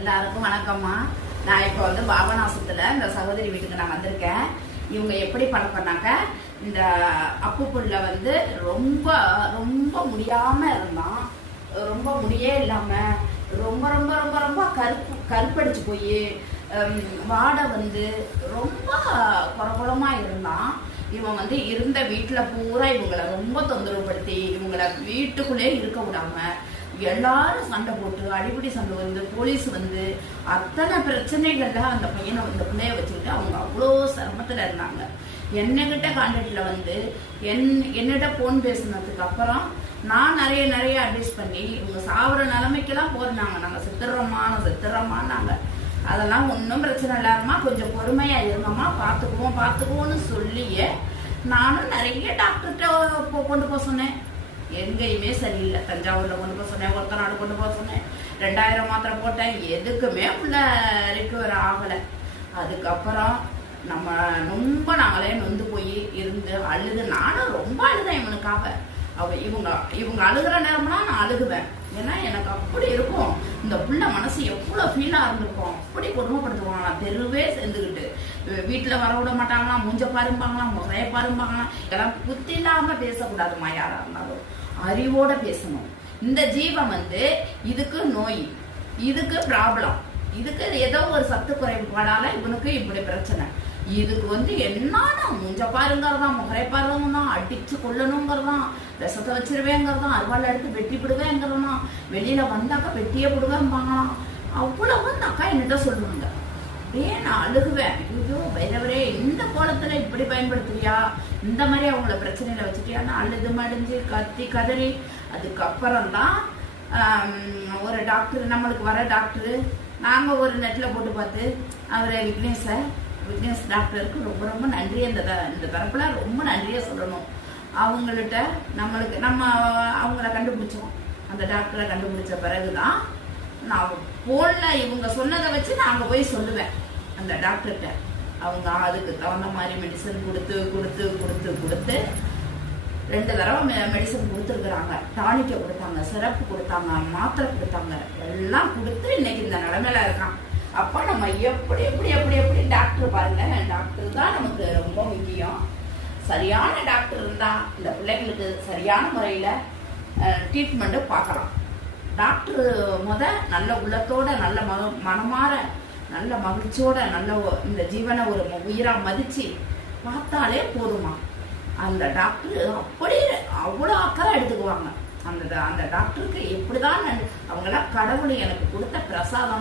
எல்லாருக்கும் வணக்கம்மா. நான் இப்போ பாபநாசத்துல இந்த சகோதரி வீட்டுக்கு நான் வந்திருக்கேன். இவங்க எப்படி பழக்கம்னாக்க, இந்த அப்பு புள்ள ரொம்ப ரொம்ப முடியாம இருந்தான். ரொம்ப முடியே இல்லாம ரொம்ப ரொம்ப ரொம்ப ரொம்ப கருப்படிச்சு போய் வாடை ரொம்ப குறகுளமா இருந்தான். இவன் இருந்த வீட்டுல பூரா இவங்களை ரொம்ப தொந்தரவுப்படுத்தி இவங்களை வீட்டுக்குள்ளே இருக்க விடாம எல்லாரும் சண்டை போட்டு அடிப்படி சண்டை போலீஸ் அத்தனை பிரச்சனைகள்ல அந்த பையனை பிள்ளைய வச்சுக்கிட்டு அவங்க அவ்வளோ சிரமத்துல இருந்தாங்க. என்னகிட்ட கான்டாக்ட்ல என்னிட்ட போன் பேசினதுக்கு அப்புறம் நான் நிறைய அட்வைஸ் பண்ணி இவங்க சாவர நிலைமைக்கெல்லாம் போறாங்க. நாங்க செத்துறோமான்னாங்க. அதெல்லாம் ஒன்றும் பிரச்சனை இல்லாம கொஞ்சம் பொறுமையா இருந்தோமா, பார்த்துக்குவோம்னு சொல்லியே நானும் நிறைய டாக்டர்கிட்ட கொண்டு போக சொன்னேன். எங்கேயுமே சரியில்லை. தஞ்சாவூர்ல கொண்டு போக சொன்னேன், ஒருத்தநாடு கொண்டு போக சொன்னேன், 2000 மாத்திரை போட்டேன். எதுக்குமே உள்ள ரிக்கவர் ஆகலை. அதுக்கப்புறம் நம்ம ரொம்ப நாங்களே நொந்து போய் இருந்து அழுது, நானும் ரொம்ப அழுதேன் இவனுக்காக. இவங்க அழுகிற நேரம்னா நான் அழுகுவேன். ஏன்னா எனக்கு அப்படி இருக்கும், இந்த புள்ள மனசு எவ்வளவு ஃபீலா இருந்திருக்கும். அப்படி கொடுமைப்படுத்துவாங்களாம், தெருவே சேர்ந்துக்கிட்டு வீட்டுல வர விட மாட்டாங்களாம், மூஞ்ச பாரும்பாங்களாம், முறைய பாரும்பாங்களாம். இதெல்லாம் புத்தி இல்லாம பேசக்கூடாதுமா. யாரா இருந்தாலும் அறிவோட பேசணும். இந்த ஜீவன் இதுக்கு நோய், இதுக்கு ப்ராப்ளம், இதுக்கு ஏதோ ஒரு சத்து குறைபாடால இவனுக்கு இப்படி பிரச்சனை. இதுக்கு என்னன்னா மூஞ்ச பாருங்கிறதான், முகரை பாருங்கதான், அடிச்சு கொள்ளணுங்கிறதான், விஷத்தை வச்சிருவேங்கிறதான், அருவாள் எடுத்து வெட்டி விடுவேங்கிறதான், வெளியில வந்தாக்கா வெட்டியே விடுவேன்பாங்களாம். அவ்வளவு அந்த அக்கா என்னிட்ட சொல்லுவாங்க. அப்படியே நான் அழுகுவேன். ஐயோ வைரவரே, இந்த கோலத்துல இப்படி பயன்படுத்துவியா, இந்த மாதிரி அவங்கள பிரச்சனையில வச்சுட்டியான்னு அழுது மடிஞ்சு கத்தி கதறி. அதுக்கப்புறம் தான் ஒரு டாக்டர், நம்மளுக்கு வர டாக்டரு, நாங்க ஒரு நெட்ல போட்டு பார்த்து அவரை விக்னேஷ் டாக்டருக்கு ரொம்ப ரொம்ப நன்றி. இந்த தரப்புல ரொம்ப நன்றியா சொல்லணும். அவங்கள்ட்ட நம்ம அவங்கள கண்டுபிடிச்சோம். அந்த டாக்டரை கண்டுபிடிச்ச பிறகுதான் நான் போன்ல இவங்க சொன்னதை வச்சு நாங்க போய் சொல்லுவேன் அந்த டாக்டர்கிட்ட. அவங்க அதுக்கு தகுந்த மாதிரி மெடிசன் கொடுத்து 2 தடவை மெடிசன் கொடுத்துருக்குறாங்க. டானிக்கை கொடுத்தாங்க, சிரப்பு கொடுத்தாங்க, மாத்திரை கொடுத்தாங்க, எல்லாம் கொடுத்து இன்னைக்கு இந்த நிலைமையில இருக்கான். அப்ப நம்ம எப்படி எப்படி எப்படி எப்படி டாக்டர் பாருங்க, டாக்டர் தான் நமக்கு ரொம்ப முக்கியம். சரியான டாக்டர் இருந்தா இந்த பிள்ளைங்களுக்கு சரியான முறையில ட்ரீட்மெண்ட் பார்க்கலாம். டாக்டர் நல்ல உள்ளத்தோட, நல்ல மனமாற, நல்ல மகிழ்ச்சியோட, நல்ல இந்த ஜீவனை ஒரு உயிரா மதிச்சு பார்த்தாலே போதுமா. அந்த டாக்டர் அப்படி அவ்வளோ அக்கறை எடுத்துக்குவாங்க. அந்த டாக்டருக்கு எப்படிதான் அவங்களாம் கடவுள் எனக்கு கொடுத்த பிரசாதம்.